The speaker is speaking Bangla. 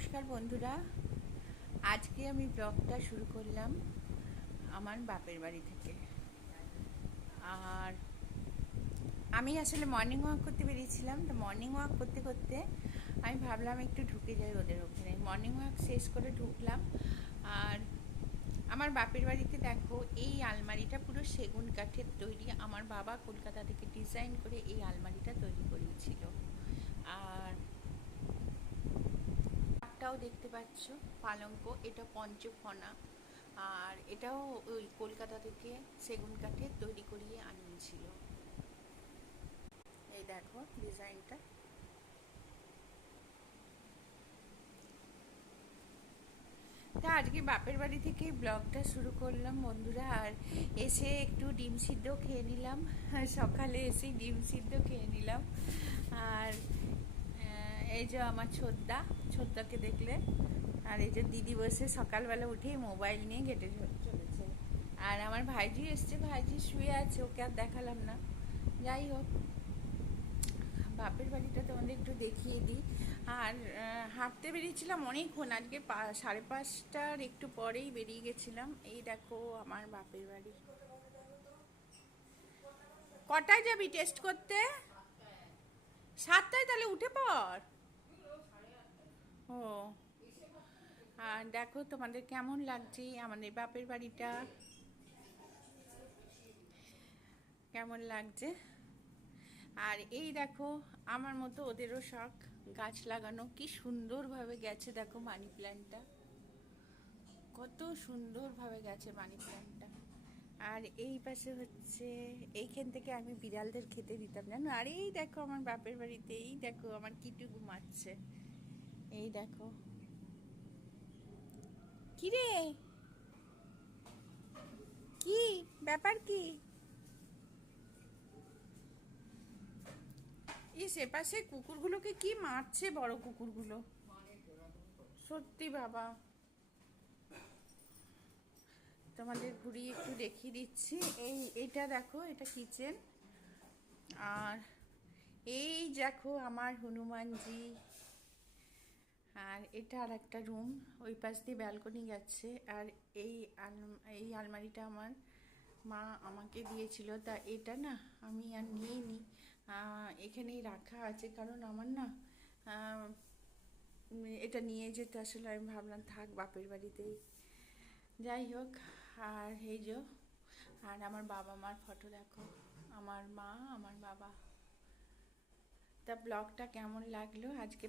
নমস্কার বন্ধুরা, আজকে আমি ব্লগটা শুরু করলাম আমার বাপের বাড়ি থেকে। আর আমি আসলে মর্নিং ওয়াক করতে বেরিয়েছিলাম। তো মর্নিং ওয়াক করতে করতে আমি ভাবলাম একটু ঢুকে যাই ওদের ওখানে। মর্নিং ওয়াক শেষ করে ঢুকলাম। আর আমার বাপের বাড়িতে দেখো, এই আলমারিটা পুরো সেগুন কাঠের তৈরি। আমার বাবা কলকাতা থেকে ডিজাইন করে এই আলমারিটা তৈরি করিয়েছিল। আর টাও দেখতে পাচ্ছ, পালঙ্ক, এটা পঞ্চফনা। আর এটাও ওই কলকাতা থেকে সেগুন কাঠের তৈরি করিয়ে আনিয়েছিল। এই দেখো ডিজাইনটা। তা আজকে বাপের বাড়ি থেকে ব্লগটা শুরু করলাম বন্ধুরা। আর এসে একটু ডিম সিদ্ধ খেয়ে নিলাম। সকালে এসে ডিম সিদ্ধ খেয়ে নিলাম। আর এই যে আমার ছোদ্দাকে দেখলে। আর এই যে দিদি বসে সকালবেলা উঠেই মোবাইল নিয়ে ঘেটে চলেছে। আর আমার ভাইজি এসছে, ভাইজি শুয়ে আছে, ওকে আর দেখালাম না। যাই হোক, বাপের বাড়িটা তোমাদের একটু দেখিয়ে দিই। আর হাঁটতে বেরিয়েছিলাম অনেকক্ষণ, আজকে 5:30টার একটু পরেই বেরিয়ে গেছিলাম। এই দেখো আমার বাপের বাড়ি। কটায় যাবি টেস্ট করতে? 7টায়, তাহলে উঠে পড়। ও, আর দেখো তোমাদের কেমন লাগছে আমাদের বাপের বাড়িটা, কেমন লাগছে। আর এই দেখো, আমার মতো ওদেরও শখ গাছ লাগানো। কি সুন্দরভাবে গেছে দেখো মানি প্ল্যান্টটা, কত সুন্দরভাবে গেছে মানি প্ল্যান্টটা। আর এই পাশে হচ্ছে, এইখান থেকে আমি বিড়ালদের খেতে দিতাম জানো। আর এই দেখো আমার বাপের বাড়িতে, এই দেখো আমার কিটু ঘুমাচ্ছে। এই দেখো, কি রে, কি ব্যাপার কি? সে পাশে কুকুরগুলোকে কি মারছে বড় কুকুরগুলো, সত্যি বাবা। তোমাদের ঘুরিয়ে একটু দেখিয়ে দিচ্ছি। এইটা দেখো, এটা কিচেন। আর এই দেখো আমার হনুমানজি। আর এটা আর একটা রুম, ওই পাশ দিয়ে ব্যালকনি যাচ্ছে। আর এই এই আলমারিটা আমার মা আমাকে দিয়েছিল। তা এটা না আমি আর নিইনি, এখানেই রাখা আছে। কারণ আমার না এটা নিয়ে যেতে আসলে আমি ভাবলাম থাক বাপের বাড়িতেই। যাই হোক, আর এই যে, আর আমার বাবা মার ফটো দেখো, আমার মা, আমার বাবা। তা ব্লগটা কেমন লাগলো আজকে